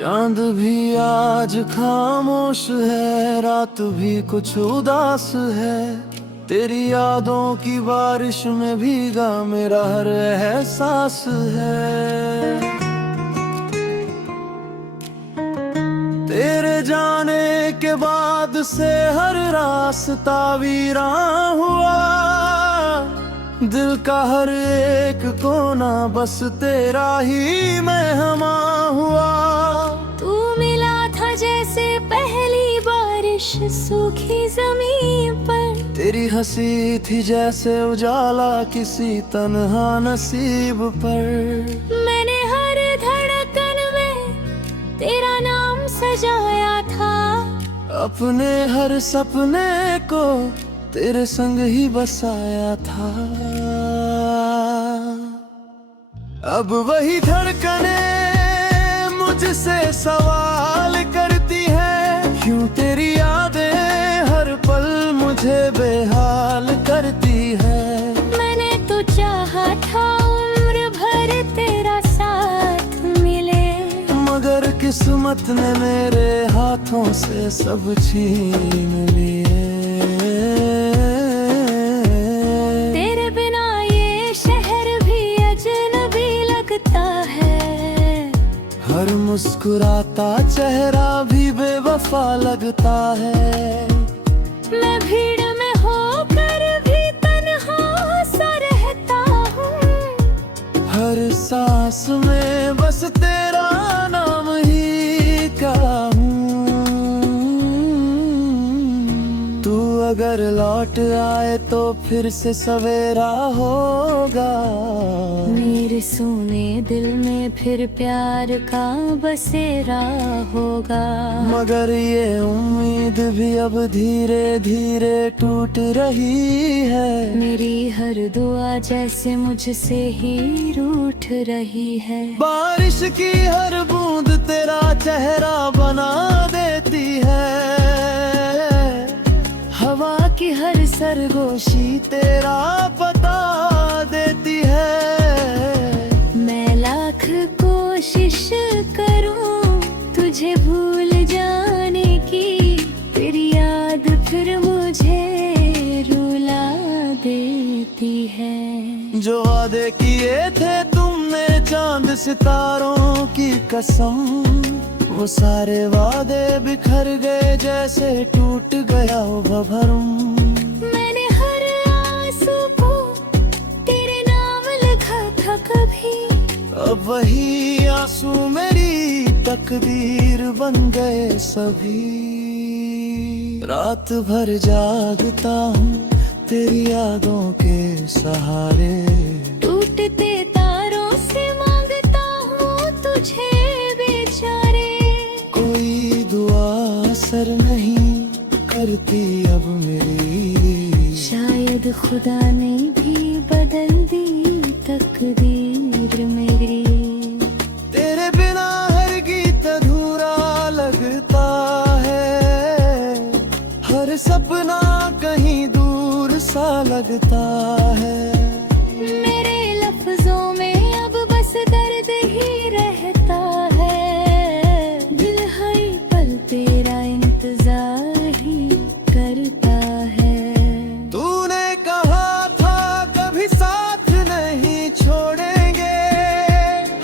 चांद भी आज खामोश है, रात भी कुछ उदास है। तेरी यादों की बारिश में भीगा मेरा हर एहसास है। तेरे जाने के बाद से हर रास्ता वीरान हुआ। दिल का हर एक कोना बस तेरा ही मेहमा हुआ। तू मिला था जैसे पहली बारिश सूखी जमीन पर। तेरी हंसी थी जैसे उजाला किसी तन्हा नसीब पर। मैंने हर धड़कन में तेरा नाम सजाया था। अपने हर सपने को तेरे संग ही बसाया था। अब वही धड़कने मुझसे सवाल करती है, क्यों तेरी यादें हर पल मुझे बेहाल करती है। मैंने तो चाहा था उम्र भर तेरा साथ मिले, मगर किस्मत ने मेरे हाथों से सब छीन लिए। तेरे बिना ये शहर भी अजनबी लगता है। हर मुस्कुराता चेहरा भी बेवफा लगता है। मैं भीड़ में होकर भी तन्हा सा रहता हूँ। हर सांस में बस तेरा नाम ही का हूँ। तू अगर लौट आए तो फिर से सवेरा होगा। मेरे सोने दिल में फिर प्यार का बसेरा होगा। मगर ये उम्मीद भी अब धीरे धीरे टूट रही है। मेरी हर दुआ जैसे मुझसे ही रूठ रही है। बारिश की हर बूंद तेरा चेहरा बना देती है। हवा की हर सरगोशी तेरा बता देती है। मैं लाख कोशिश करूं तुझे भूल जाने की, तेरी याद फिर मुझे रुला देती है। जो वादे किए थे तुमने चांद सितारों की कसम, वो सारे वादे बिखर गए जैसे टूट गया हो भभरूं। मैंने हर आंसू को तेरे नाम लिखा था कभी। अब वही आंसू मेरी तकदीर बन गए सभी। रात भर जागता हूँ तेरी यादों के सहारे। टूटते तारों से मांगता हूँ तुझे बेचारे। कोई दुआ असर नहीं करती अब मेरी। शायद खुदा ने भी बदल दी तकदीर मेरी। तेरे बिना हर गीत अधूरा लगता है। हर सपना कहीं दूर सा लगता है। मेरे लफ्जों में अब बस दर्द ही रहता है। दिल हर पल तेरा इंतजार ही करता है। तूने कहा था कभी साथ नहीं छोड़ेंगे।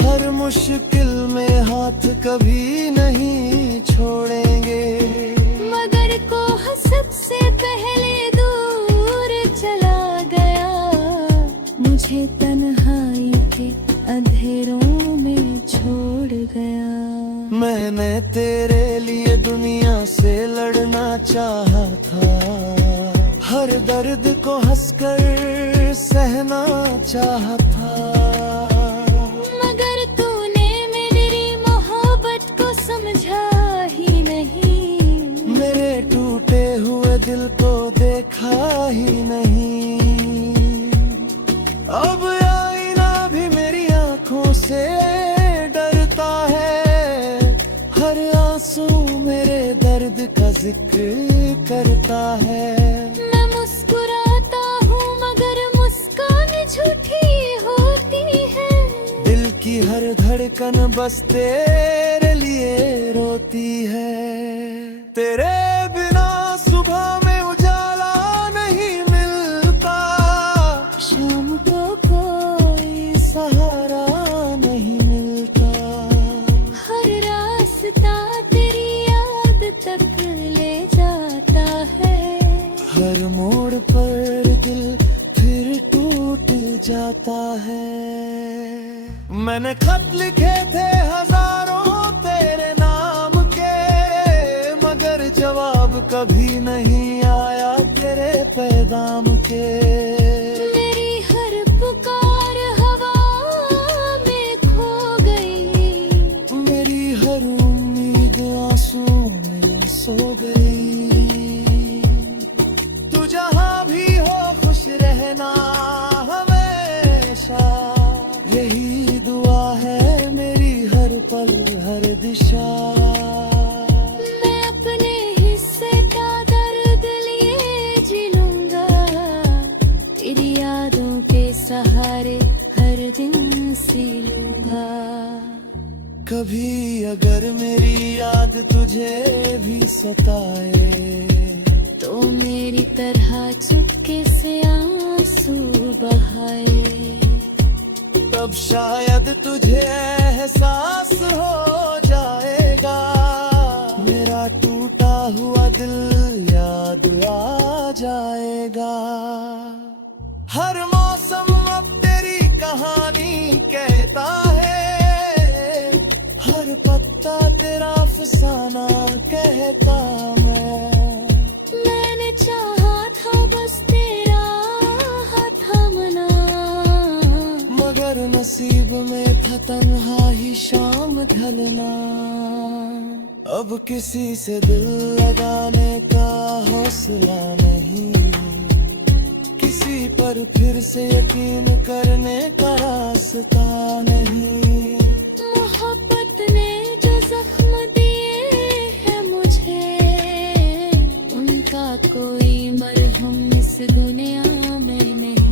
हर मुश्किल में हाथ कभी नहीं छोड़ेंगे। मगर कोह सबसे पहले दूर चला गया। मुझे तन्हाई के अंधेरों में छोड़ गया। मैंने तेरे लिए दुनिया से लड़ना चाहा था। हर दर्द को हंसकर सहना चाहा था। मगर तूने मेरी मोहब्बत को समझा ही नहीं। मेरे टूटे हुए दिल को देखा ही नहीं। अब आईना भी मेरी आंखों से डरता है। हर आंसू मेरे दर्द का जिक्र करता है। मैं मुस्कुराता हूँ मगर मुस्कान झूठी होती है। दिल की हर धड़कन बस तेरे लिए लिए रोती है। तेरे बिना सुबह में उजाला नहीं मिलता, शाम को कोई सहारा नहीं मिलता। हर रास्ता तेरी याद तक ले जाता है। हर मोड़ पर दिल फिर टूट जाता है। मैंने खत लिखे थे हजारों तेरे नाम के, मगर जवाब कभी नहीं आया तेरे पैगाम के। मेरी हर पुकार हवा में खो गई, मेरी हर उम्मीद आंसू में सो गई। तू जहां भी हो खुश रहना हमेशा, यही दुआ है मेरी हर पल हर दिशा। मैं अपने हिस्से का दर्द लिए जी लूंगा, तेरी यादों के सहारे हर दिन सी लूंगा। कभी अगर मेरी याद तुझे भी सताए, तो मेरी तरह चुपके से आंसू बहाए। तब शायद तुझे एहसास हो जाएगा, मेरा टूटा हुआ दिल याद आ जाएगा। हर मौसम अब तेरी कहानी कहता है, हर पत्ता तेरा अफसाना कहता मैंने चाहा था बस तेरा हाथ थामना, मगर नसीब में था तन्हा ही शाम ढलना। अब किसी से दिल लगाने का हौसला नहीं, किसी पर फिर से यकीन करने का रास्ता नहीं। मोहब्बत ने जो जख्म दिए हैं मुझे, उनका कोई मरहम इस दुनिया में नहीं।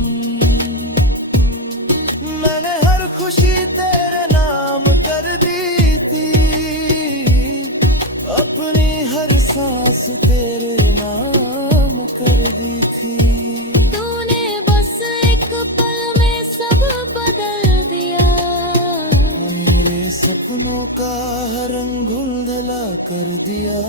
मैंने हर खुशी तेरे नाम कर दी थी, अपनी हर सांस तेरे नाम कर दी थी। तूने बस एक पल में सब बदल दिया, मेरे सपनों का रंग धुंधला कर दिया।